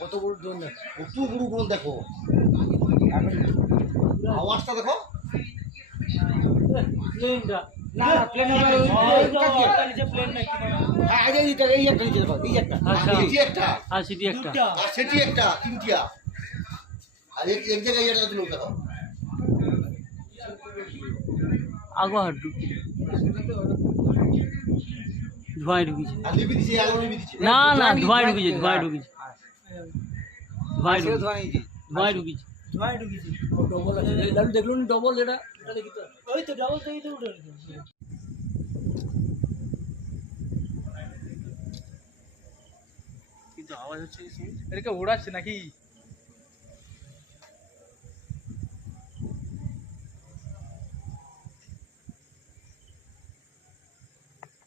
কত বড় ড্রোন দেখো, কত বড় ড্রোন দেখো, আওয়াজটা দেখো। প্লেনটা না প্লেন এই একটা নিচে দেখো, এই একটা, এটি একটা, আর সেটি একটা, আর সেটি একটা, তিনটিয়া, আর এক জায়গায় এটা তুমি দেখো। আগো হাঁটু ধোঁয়ায় ঢুকেছে, আর লিপি দিছে, আলো লিপি দিছে। না না ধোঁয়ায় ঢুকেছে, ধোঁয়ায় ঢুকেছে, ধোঁয়ায় ঢুকেছে, ধোঁয়ায় ঢুকেছে। ডবল আছে লালু, দেখলো না ডবল? এটা দেখি তো, ওই তো ডবল দেখি তো, উঠে কিন্তু আওয়াজ হচ্ছে, এটাকে ওড়াচ্ছে নাকি?